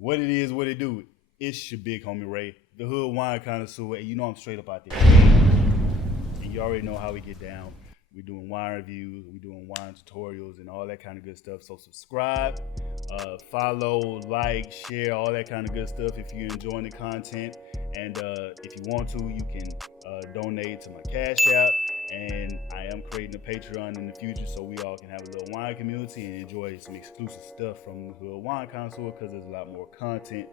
What it is, what it do. It's your big homie Ray, the hood wine connoisseur, and you know I'm straight up out there. And you already know how we get down. We're doing wine reviews, we're doing wine tutorials, and all that kind of good stuff. So subscribe, follow, like, share, all that kind of good stuff if you're enjoying the content. And if you want to, you can donate to my Cash App. And I am creating a Patreon in the future so we all can have a little wine community and enjoy some exclusive stuff from the Hood Wine Connoisseur, because there's a lot more content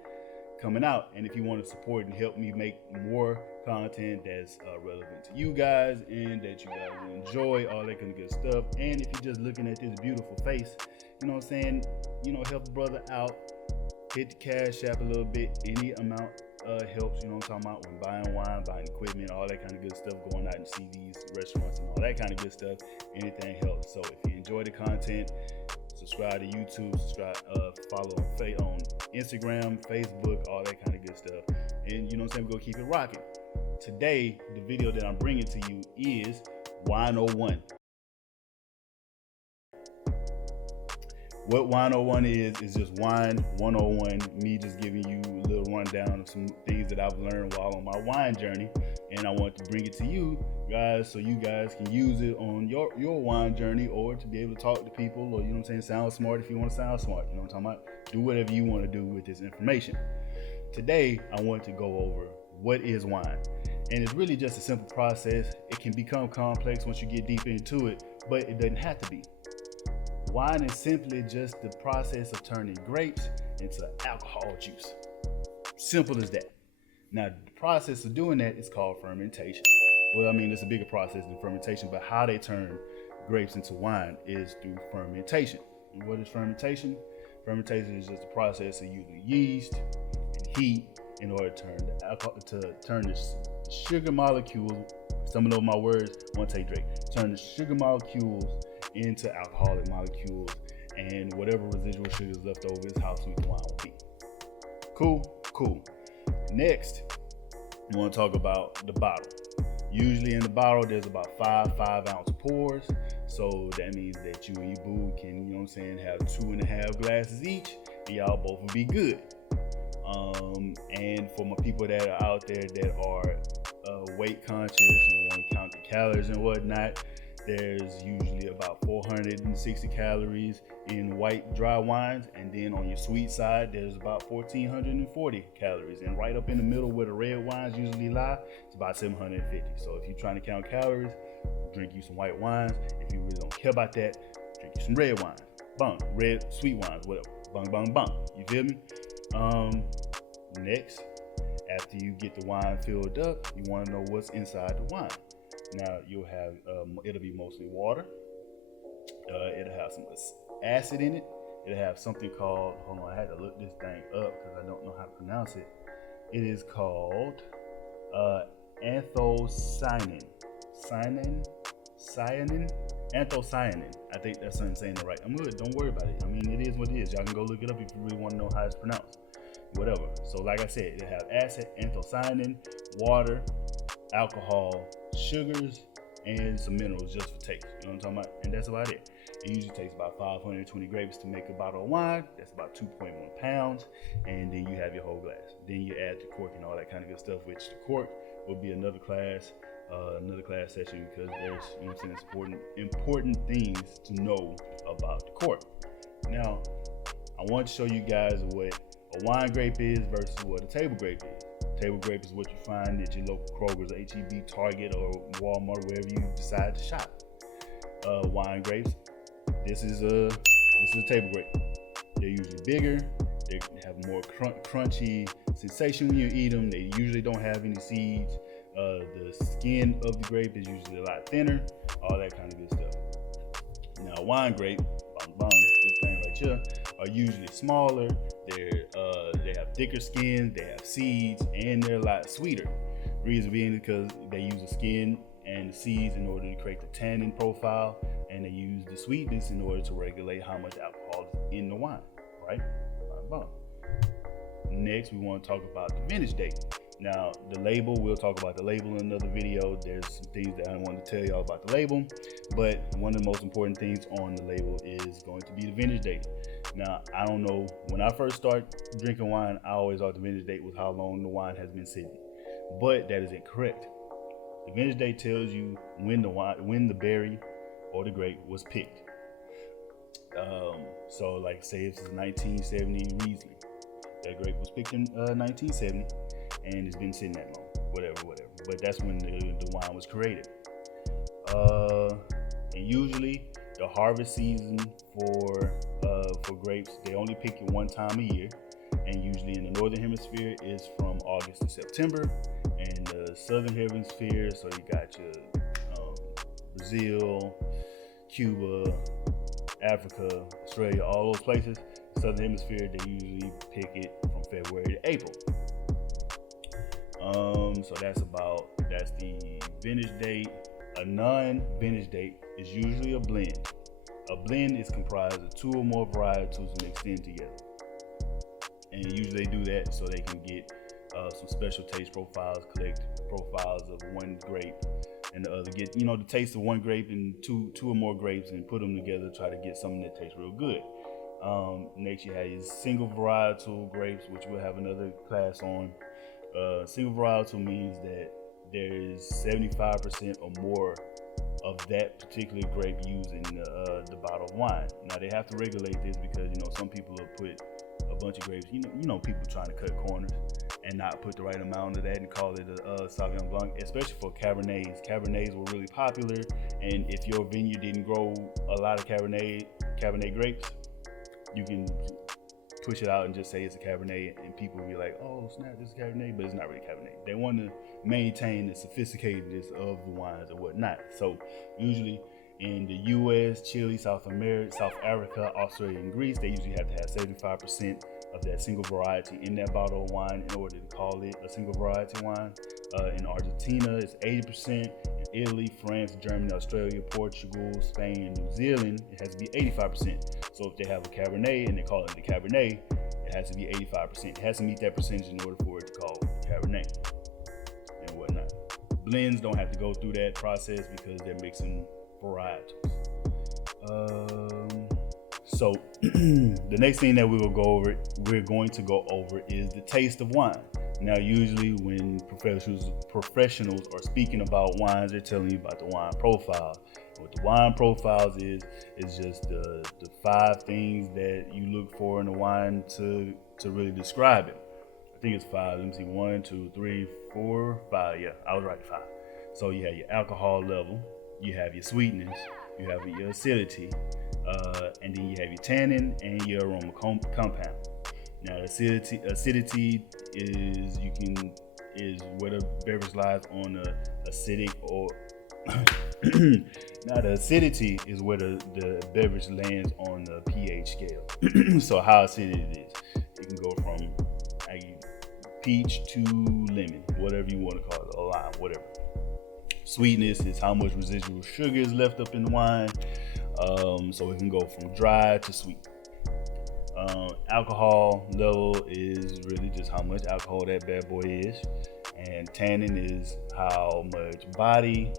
coming out. And if you want to support and help me make more content that's relevant to you guys and that you guys will enjoy, all that kind of good stuff. And if you're just looking at this beautiful face, you know what I'm saying, help the brother out, hit the Cash App a little bit. Any amount helps, you know what I'm talking about, when buying wine, buying equipment, all that kind of good stuff, going out and see these restaurants and all that kind of good stuff. Anything helps. So if you enjoy the content, subscribe to YouTube, follow on Instagram, Facebook, all that kind of good stuff. And you know what I'm saying, we're gonna keep it rocking. Today, the video that I'm bringing to you is Wine 01. What Wine 01 is just Wine 101, me just giving you a little rundown of some things that I've learned while on my wine journey. And I want to bring it to you guys so you guys can use it on your wine journey, or to be able to talk to people, or, you know what I'm saying, sound smart if you want to sound smart. You know what I'm talking about? Do whatever you want to do with this information. Today, I want to go over what is wine. And it's really just a simple process. It can become complex once you get deep into it, but it doesn't have to be. Wine is simply just the process of turning grapes into alcohol juice. Simple as that. Now, the process of doing that is called fermentation. Well, I mean, it's a bigger process than fermentation, but how they turn grapes into wine is through fermentation. And what is fermentation? Fermentation is just the process of using yeast and heat in order to turn the alcohol, to turn the sugar molecules. Some of my words, one take Drake. Turn the sugar molecules into alcoholic molecules, and whatever residual sugar is left over is how sweet the wine will be. Cool. Next, we want to talk about the bottle. Usually in the bottle, there's about 5-ounce pours. So that means that you and your boo can, you know what I'm saying, have 2.5 glasses each, and y'all both will be good. And for my people that are out there that are weight conscious and want to count the calories and whatnot, there's usually about 460 calories in white dry wines, and then on your sweet side, there's about 1,440 calories. And right up in the middle where the red wines usually lie, it's about 750. So if you're trying to count calories, drink you some white wines. If you really don't care about that, drink you some red wines. Red sweet wines, whatever. You feel me? Next, after you get the wine filled up, you want to know what's inside the wine. Now you'll have, it'll be mostly water. It'll have some acid in it. It'll have something called, hold on, I had to look this thing up because I don't know how to pronounce it. It is called anthocyanin. Anthocyanin. I think that's saying it right. I'm good. Don't worry about it. I mean, it is what it is. Y'all can go look it up if you really want to know how it's pronounced. Whatever. So like I said, it'll have acid, anthocyanin, water, alcohol, sugars, and some minerals just for taste. You know what I'm talking about? And that's about it. It usually takes about 520 grapes to make a bottle of wine. That's about 2.1 pounds. And then you have your whole glass. Then you add the cork and all that kind of good stuff, which the cork will be another class session, because there's, you know what I'm saying, important things to know about the cork. Now, I want to show you guys what a wine grape is versus what a table grape is. Table grape is what you find at your local Kroger's, H-E-B, Target, or Walmart, wherever you decide to shop. Wine grapes, this is a table grape. They're usually bigger. They have more crunchy sensation when you eat them. They usually don't have any seeds. The skin of the grape is usually a lot thinner. All that kind of good stuff. Now, wine grape, this thing right here, are usually smaller. They have thicker skins, they have seeds, and they're a lot sweeter. Reason being because they use the skin and the seeds in order to create the tannin profile, and they use the sweetness in order to regulate how much alcohol is in the wine, right? Next, we want to talk about the vintage date. Now, the label, we'll talk about the label in another video. There's some things that I want to tell y'all about the label, but one of the most important things on the label is going to be the vintage date. Now, I don't know, when I first started drinking wine, I always thought the vintage date was how long the wine has been sitting. But that is incorrect. The vintage date tells you when the berry or the grape was picked. So like say if it's 1970 Riesling, that grape was picked in 1970 and it's been sitting that long, whatever. But that's when the wine was created. And usually the harvest season for grapes, they only pick it one time a year, and usually in the northern hemisphere is from August to September, and the southern hemisphere, so you got your Brazil, Cuba, Africa, Australia, all those places. Southern hemisphere, they usually pick it from February to April. So that's the vintage date. A non-vintage date is usually a blend. A blend is comprised of two or more varietals mixed in together. And usually they do that so they can get some special taste profiles, collect profiles of one grape and the other, get the taste of one grape and two or more grapes and put them together, try to get something that tastes real good. Next you have your single varietal grapes, which we'll have another class on. Single varietal means that there is 75% or more of that particular grape used in the bottle of wine. Now they have to regulate this because some people will put a bunch of grapes. People trying to cut corners and not put the right amount of that and call it a Sauvignon Blanc, especially for Cabernets. Cabernets were really popular, and if your vineyard didn't grow a lot of Cabernet grapes, you can push it out and just say it's a Cabernet, and people will be like, oh snap, this is Cabernet, but it's not really Cabernet. They want to maintain the sophisticatedness of the wines or whatnot. So usually in the US, Chile, South Africa, Australia, and Greece, they usually have to have 75% of that single variety in that bottle of wine in order to call it a single variety wine. In Argentina, it's 80%. In Italy, France, Germany, Australia, Portugal, Spain, and New Zealand, it has to be 85%. So if they have a Cabernet and they call it the Cabernet, it has to be 85%. It has to meet that percentage in order for it to call Cabernet and whatnot. Blends don't have to go through that process because they're mixing varietals. So the next thing that we're going to go over is the taste of wine. Now, usually when professionals are speaking about wines, they're telling you about the wine profile. What the wine profiles is just the 5 things that you look for in a wine to really describe it. I think it's 5. Let me see, 1, 2, 3, 4, 5. Yeah, I was right, 5. So you have your alcohol level, you have your sweetness, you have your acidity, and then you have your tannin and your aroma compound. Now, acidity is where the beverage lies on the acidic or now the acidity is where the beverage lands on the pH scale. So how acidic it is, it can go from peach to lemon, whatever you want to call it, or lime, whatever. Sweetness is how much residual sugar is left up in the wine. So it can go from dry to sweet. Alcohol level is really just how much alcohol that bad boy is, and tannin is how much body.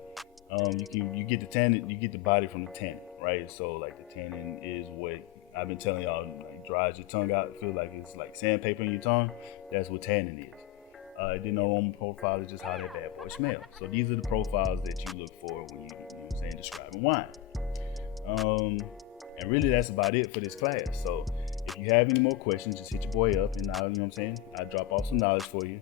You get the tannin, you get the body from the tannin, right? So like the tannin is what I've been telling y'all, like dries your tongue out. It feels like it's like sandpaper in your tongue. That's what tannin is. Then aroma profile is just how that bad boy smells. So these are the profiles that you look for when you describing wine. And really that's about it for this class. So if you have any more questions, just hit your boy up and I'll drop off some knowledge for you.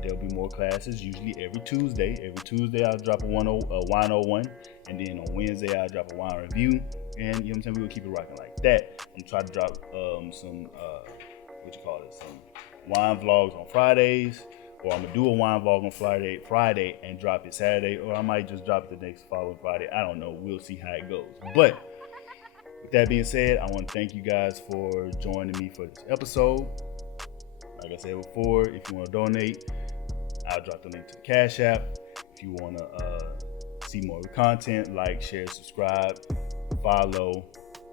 There'll be more classes, usually every Tuesday. Every Tuesday I'll drop a wine 01, and then on Wednesday I'll drop a wine review. And we'll keep it rocking like that. I'm gonna try to drop some wine vlogs on Fridays, or I'm gonna do a wine vlog on Friday and drop it Saturday, or I might just drop it the next following Friday. I don't know. We'll see how it goes. But with that being said, I want to thank you guys for joining me for this episode. Like I said before, if you want to donate, I'll drop the link to the Cash App. If you want to see more of the content, like, share, subscribe, follow,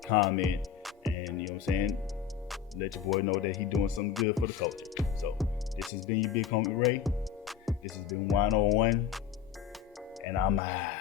comment, and let your boy know that he's doing something good for the culture. So this has been your big homie Ray. This has been Wine 01, and I'm out.